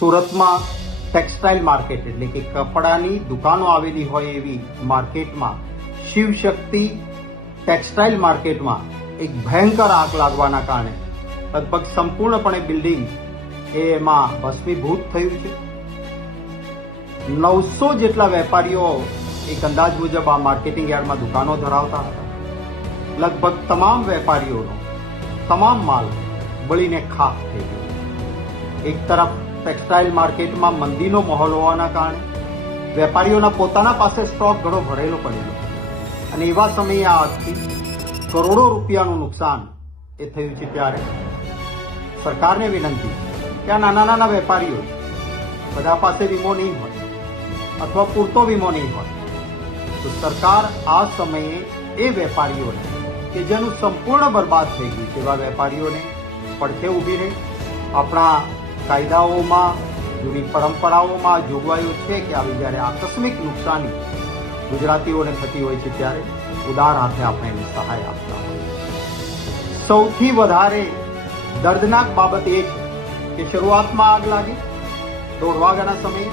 સુરતમાં textile market એટલે કે કપડાની દુકાનો આવેલી હોય એવી માર્કેટમાં શિવશક્તિ ટેક્સટાઇલ માર્કેટમાં એક ભયંકર આગ લાગવાના કારણે લગભગ સંપૂર્ણપણે બિલ્ડિંગ એ એમાં ભસ્મીભૂત થયું છે. નવસો જેટલા વેપારીઓ એક અંદાજ મુજબ આ માર્કેટિંગ યાર્ડમાં દુકાનો ધરાવતા હતા. લગભગ તમામ વેપારીઓનો તમામ માલ બળીને ખાખ થઈ ગયો. એક તરફ ટેક્સટાઇલ માર્કેટમાં મંદીનો માહોલ હોવાના કારણે વેપારીઓના પોતાના પાસે સ્ટોક ઘણો ભરેલો પડેલો અને એવા સમયે આ આજથી કરોડો રૂપિયાનું નુકસાન એ થયું છે ત્યારે. સરકારને વિનંતી કે આ નાના નાના વેપારીઓ બધા પાસે વીમો નહીં હોય અથવા પૂરતો વીમો નહીં હોય, તો સરકાર આ સમયે એ વેપારીઓને કે જેનું સંપૂર્ણ બરબાદ થઈ ગયું તેવા વેપારીઓને પડખે ઊભી રહી. આપણા કાયદાઓમાં, જૂની પરંપરાઓમાં જોગવાઈઓ છે કે આવી જ્યારે આકસ્મિક નુકસાની ગુજરાતીઓને થતી હોય છે ત્યારે ઉદાર હાથે આપણે એની સહાય આપતા સૌથી વધારે દર્દનાક બાબત એ છે કે શરૂઆતમાં આગ લાગી દોઢ વાગ્યાના સમયે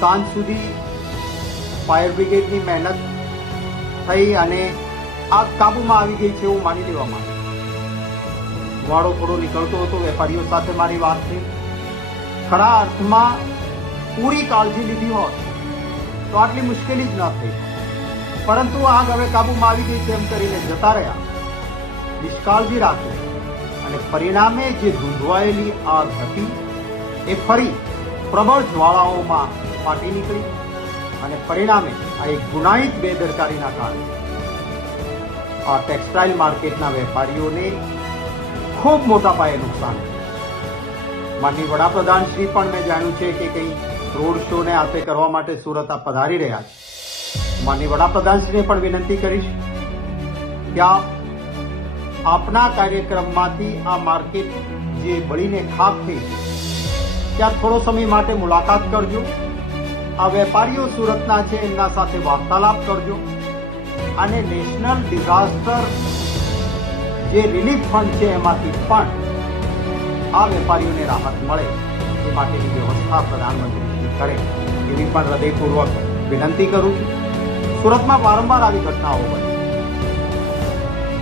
સાંજ સુધી ફાયર બ્રિગેડની મહેનત થઈ અને આગ કાબૂમાં આવી ગઈ છે એવું માની લેવામાં આવ્યું. વાળો થોડો નીકળતો હતો, વેપારીઓ સાથે મારી વાત થઈ. ખરા અર્થમાં પૂરી કાળજી લીધી હોત, તો આટલી મુશ્કેલી જ ન થઈ. પરંતુ આગ હવે કાબૂમાં આવી ગઈ તેમ કરીને જતા રહ્યા. નિષ્કાળજી રાખી અને પરિણામે જે ધૂંધવાયેલી આગ હતી, એ ફરી પ્રબળ જ્વાળાઓમાં ફાટી નીકળી અને પરિણામે આ એક ગુનાહિત બેદરકારીના કારણે. આ ટેક્સટાઇલ માર્કેટના વેપારીઓને ખૂબ મોટા પાયે નુકસાન. માનની વડાપ્રધાન શ્રી પણ મેં જાણ્યું છે કે કંઈ રોડ શો ને આપે કરવા માટે સુરત આ પધારી રહ્યા છે. માનની વડાપ્રધાનશ્રીને પણ વિનંતી કરીશ કે આપ આપના કાર્યક્રમમાંથી આ માર્કેટ જે બળીને ખાક થઈ ત્યાં થોડો સમય માટે મુલાકાત કરજો. આ વેપારીઓ સુરતના છે, એમના સાથે વાર્તાલાપ કરજો. અને નેશનલ ડિઝાસ્ટર જે રિલીફ ફંડ છે એમાંથી પણ આ વેપારીઓને રાહત મળે, એ માટેની વ્યવસ્થા પ્રધાનમંત્રી શ્રી કરે. એવી પણ હૃદયપૂર્વક વિનંતી કરું છું. સુરતમાં વારંવાર આવી ઘટનાઓ બની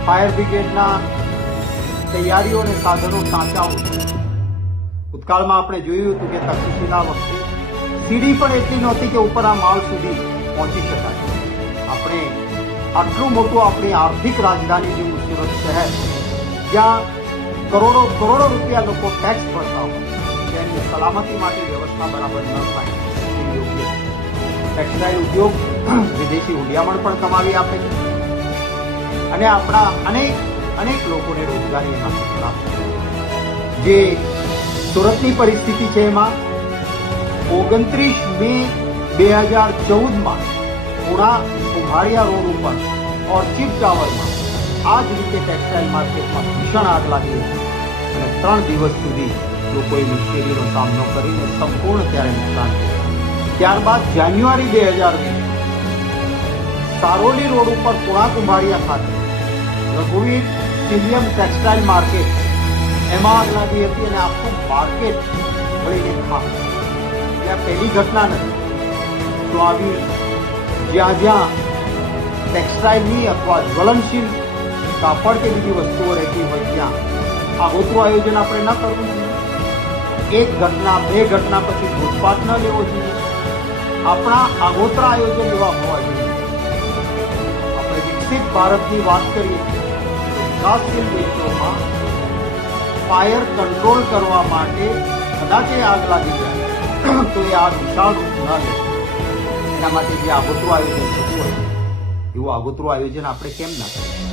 ફાયર બ્રિગેડના તૈયારીઓ અને સાધનો સાચા ભૂતકાળમાં આપણે જોયું હતું કે તકસીના વખતે સીડી પણ એટલી નહોતી કે ઉપર આ માલ સુધી પહોંચી શકાય. આપણે આટલું મોટું આપણી આર્થિક રાજધાની જેવું સુરત શહેર જ્યાં કરોડો કરોડો રૂપિયા લોકો ટેક્સ ભરતા હોય તેની સલામતી માટે વ્યવસ્થા બરાબર ન થાય. ટેક્સટાઇલ ઉદ્યોગ વિદેશી હુંડિયામણ પણ કમાવી આપે છે. અને આપણા અનેક અનેક લોકોને રોજગારી પ્રાપ્ત જે સુરતની પરિસ્થિતિ છે એમાં ઓગણત્રીસ મે બે હજાર ચૌદમાં પુણા કુંભારિયા રોડ ઉપર ઓર્ચિડ ટાવરમાં આ જ રીતે ટેક્સટાઇલ માર્કેટમાં ભીષણ આગ લાગી હતી. અને ત્રણ દિવસ સુધી લોકોએ મુશ્કેલીનો સામનો કરીને સંપૂર્ણ ત્યારે નુકસાન ત્યારબાદ જાન્યુઆરી બે હજાર સારોલી રોડ ઉપર કોણા કુંભારિયા ખાતે રઘુવીર સિલિયમ ટેક્સટાઇલ માર્કેટ એમાં આગ લાગી હતી અને આખું માર્કેટ બળીને ખાક ત્યાં પહેલી ઘટના નથી. તો આવી જ્યાં જ્યાં ટેક્સટાઇલની અથવા જ્વલનશીલ કાપડ કે બીજી વસ્તુઓ રહેતી હોય ત્યાં. આગોતરું આયોજન આપણે ન કરવું જોઈએ. એક ઘટના, બે ઘટના પછી ભૂતપાત ન લેવો જોઈએ. આપણા આગોતરા આયોજન એવા હોવા જોઈએ. આપણે વિકસિત ભારતની વાત કરીએ તો વિકાસશીલ દેશોમાં ફાયર કંટ્રોલ કરવા માટે કદાચ એ આગ લાગી જાય. તો એ આગ વિશાળ રૂપ ન લે. એના માટે જે આગોતરું આયોજન થતું હોય એવું આગોતરું આયોજન આપણે કેમ ના કરીએ?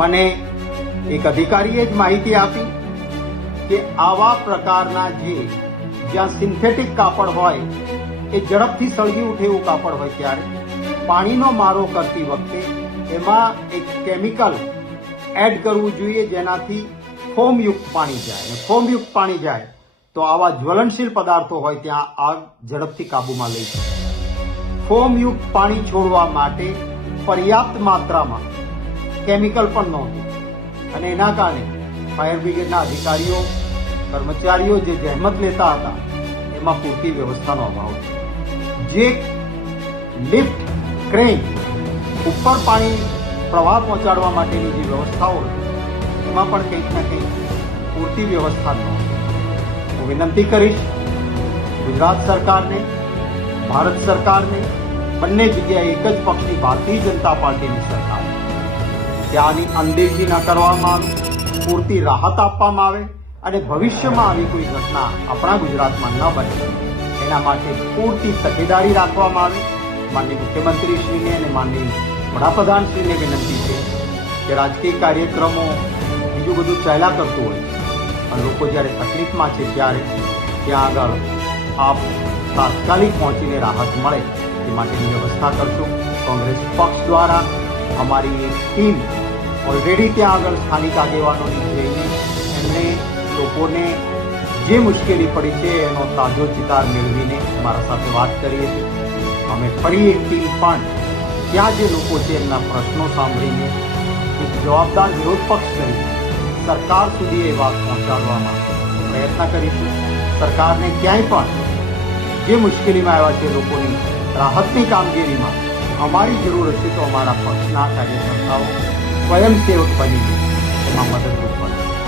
મને એક અધિકારીએ જ માહિતી આપી કે આવા પ્રકારના જે જ્યાં સિન્થેટિક કાપડ હોય, એ ઝડપથી સળગી ઉઠે એવું કાપડ હોય ત્યારે, પાણીનો મારો કરતી વખતે એમાં એક કેમિકલ એડ કરવું જોઈએ જેનાથી ફોમયુક્ત પાણી જાય. ફોમયુક્ત પાણી જાય તો આવા જ્વલનશીલ પદાર્થો હોય ત્યાં આગ ઝડપથી કાબૂમાં લઈ શકે ફોમયુક્ત પાણી છોડવા માટે પર્યાપ્ત માત્રામાં કેમિકલ પણ નહોતું. અને એના કારણે ફાયર બ્રિગેડના અધિકારીઓ, કર્મચારીઓ જે જહેમત લેતા હતા, એમાં પૂરતી વ્યવસ્થાનો અભાવ છે જે લિફ્ટ ક્રેન ઉપર પાણી પ્રવાહ પહોંચાડવા માટેની જે વ્યવસ્થાઓ એમાં પણ કંઈક ને કંઈક પૂરતી વ્યવસ્થા ન હું વિનંતી કરીશ, ગુજરાત સરકારને, ભારત સરકારને બંને જગ્યાએ એક જ પક્ષની ભારતીય જનતા પાર્ટીની સરકાર. ત્યાંની અંદેજી ન કરવામાં આવે, પૂરતી રાહત આપવામાં આવે અને ભવિષ્યમાં આવી કોઈ ઘટના આપણા ગુજરાતમાં ન બને. એના માટે પૂરતી તકેદારી રાખવામાં આવે. માનનીય મુખ્યમંત્રીશ્રીને અને માનનીય વડાપ્રધાનશ્રીને વિનંતી છે કે રાજકીય કાર્યક્રમો બીજું બધું ચાલ્યા કરતું હોય. અને લોકો જ્યારે તકલીફમાં છે ત્યારે ત્યાં આગળ આપ તાત્કાલિક પહોંચીને રાહત મળે. એ માટેની વ્યવસ્થા કરશો. કોંગ્રેસ પક્ષ દ્વારા અમારી ટીમ ઓલરેડી ત્યાં આગળ સ્થાનિક આગેવાનોની જઈને એમણે લોકોને જે મુશ્કેલી પડી છે એનો તાજો ચિતાર મેળવીને મારા સાથે વાત કરીએ છીએ. અમે ફરી એક ટીમ પણ ત્યાં જે લોકો છે એમના પ્રશ્નો સાંભળીને એક જવાબદાર વિરોધ પક્ષ તરીકે સરકાર સુધી એ વાત પહોંચાડવામાં પ્રયત્ન કરીશું. સરકારને ક્યાંય પણ જે મુશ્કેલીમાં આવ્યા છે લોકોની રાહતની કામગીરીમાં અમારી જરૂર હશે તો અમારા પક્ષના કાર્યકર્તાઓ સ્વયંસેવક બનીને એમાં મદદરૂપ બનશે